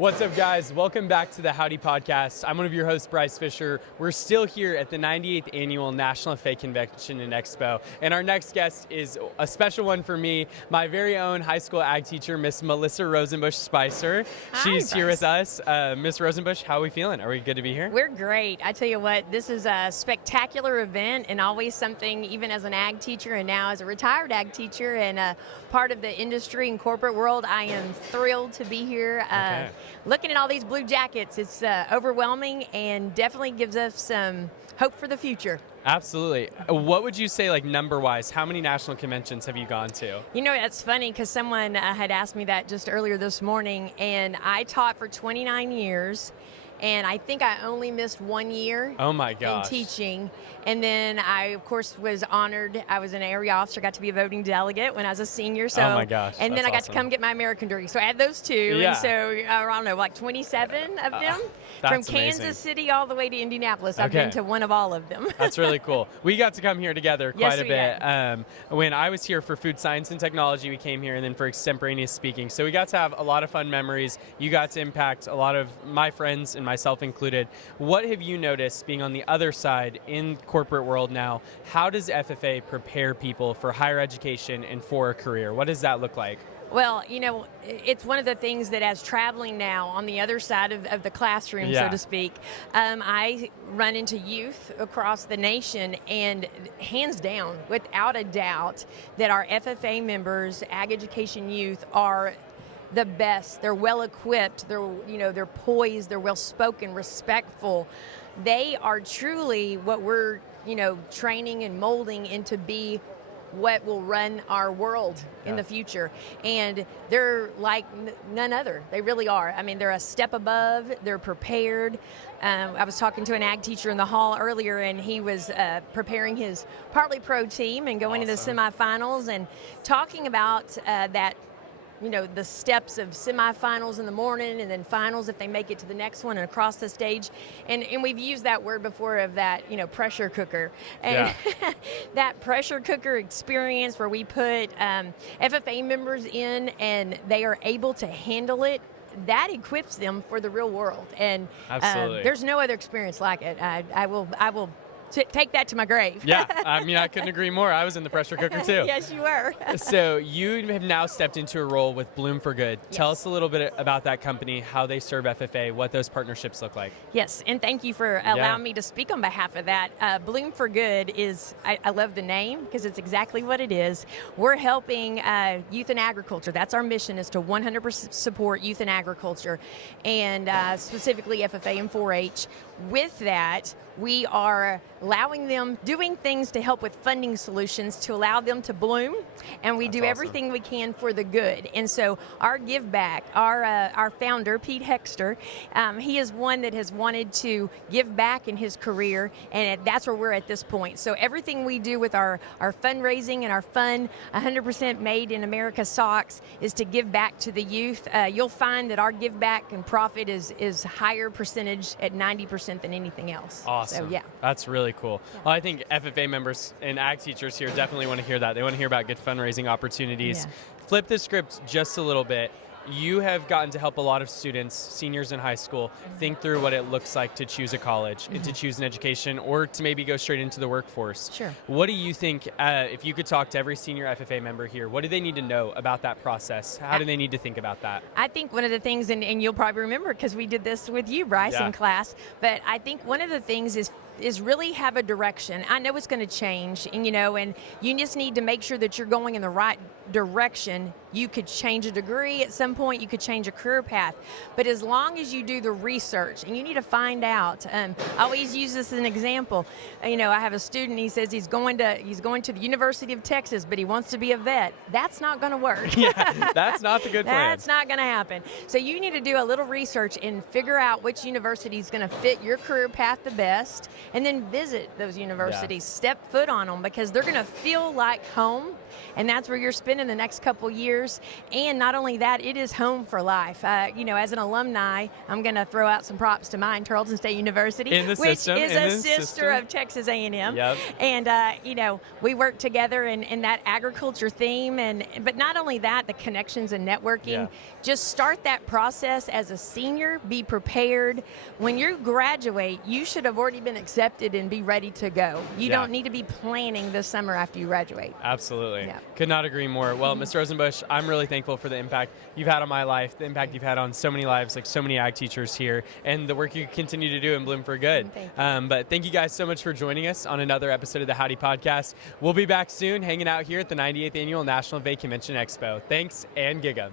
What's up, guys? Welcome back to the Howdy Podcast. I'm one of your hosts, Bryce Fisher. We're still here at the 98th Annual National FA Convention and Expo, and our next guest is a special one for me, my very own high school ag teacher, Miss Melissa Rosenbusch-Spicer. She's here with us. Miss Rosenbusch, how are we feeling? Are we good to be here? We're great. I tell you what, this is a spectacular event and always something, even as an ag teacher and now as a retired ag teacher and part of the industry and corporate world, I am thrilled to be here. Looking at all these blue jackets, it's overwhelming and definitely gives us some hope for the future. Absolutely. What would you say, like, number-wise, how many national conventions have you gone to? You know, that's funny because someone had asked me that just earlier this morning, and I taught for 29 years. And I think I only missed 1 year in teaching. And then I, of course, was honored. I was an area officer, got to be a voting delegate when I was a senior. So, oh my gosh, and then I got to come get my American degree. So I had those two. Yeah. And so, I don't know, like 27 of them. From Kansas City all the way to Indianapolis. I've been to one of all of them. That's really cool. We got to come here together quite a bit. Yes, when I was here for food science and technology, we came here, and then for extemporaneous speaking. So we got to have a lot of fun memories. You got to impact a lot of my friends and myself included. What have you noticed being on the other side in corporate world now? How does FFA prepare people for higher education and for a career? What does that look like? Well, you know, it's one of the things that as traveling now on the other side of the classroom, so to speak, I run into youth across the nation, and hands down, without a doubt, that our FFA members, ag education youth, are the best. They're well equipped. They're poised. They're well spoken, respectful. They are truly what we're, training and molding into be what will run our world in the future. And they're like none other. They really are. I mean, they're a step above. They're prepared. I was talking to an ag teacher in the hall earlier, and he was preparing his Partly Pro team and going to the semifinals and talking about that. The steps of semifinals in the morning and then finals if they make it to the next one and across the stage. And we've used that word before of that, pressure cooker. And that pressure cooker experience where we put FFA members in and they are able to handle it, that equips them for the real world. And there's no other experience like it. I will take that to my grave. Yeah, I mean, I couldn't agree more. I was in the pressure cooker too. Yes, you were. So you have now stepped into a role with Bloom for Good. Yes. Tell us a little bit about that company, how they serve FFA, what those partnerships look like. Yes, and thank you for allowing me to speak on behalf of that. Bloom for Good is, I love the name because it's exactly what it is. We're helping youth in agriculture. That's our mission, is to 100% support youth in agriculture, and specifically FFA and 4-H. With that, we are allowing them, doing things to help with funding solutions to allow them to bloom, and we do everything we can for the good. And so our give back, our founder, Pete Hexter, he is one that has wanted to give back in his career, and that's where we're at this point. So everything we do with our fundraising and our fun, 100% made in America socks, is to give back to the youth. You'll find that our give back and profit is higher percentage at 90% than anything else. Awesome. So, That's really cool. Yeah. Well, I think FFA members and ag teachers here definitely want to hear that. They want to hear about good fundraising opportunities. Yeah. Flip the script just a little bit. You have gotten to help a lot of students, seniors in high school, think through what it looks like to choose a college and to choose an education, or to maybe go straight into the workforce. Sure. What do you think, if you could talk to every senior FFA member here, what do they need to know about that process? How do they need to think about that? I think one of the things, and you'll probably remember because we did this with you, Bryce, in class, but I think one of the things is really have a direction. I know it's going to change, and you just need to make sure that you're going in the right direction. You could change a degree at some point, you could change a career path, but as long as you do the research, and you need to find out. I always use this as an example. I have a student, he says he's going to the University of Texas, but he wants to be a vet. That's not going to work. Yeah, that's not the good plan. That's not going to happen. So you need to do a little research and figure out which university is going to fit your career path the best, and then visit those universities, step foot on them, because they're going to feel like home. and that's where you're spending the next couple years. And not only that, it is home for life. As an alumni, I'm going to throw out some props to mine, Tarleton State University, which is a sister of Texas A&M. Yep. And we work together in that agriculture theme, but not only that, the connections and networking. Yeah. Just start that process as a senior. Be prepared. When you graduate, you should have already been accepted and be ready to go. You don't need to be planning this summer after you graduate. Absolutely. Yeah. Could not agree more. Well, Ms. Rosenbusch, I'm really thankful for the impact you've had on my life, the impact you've had on so many lives, like so many ag teachers here, and the work you continue to do in Bloom for Good. Thank you. But thank you guys so much for joining us on another episode of the Howdy Podcast. We'll be back soon, hanging out here at the 98th Annual National Vet Convention Expo. Thanks, and gig 'em.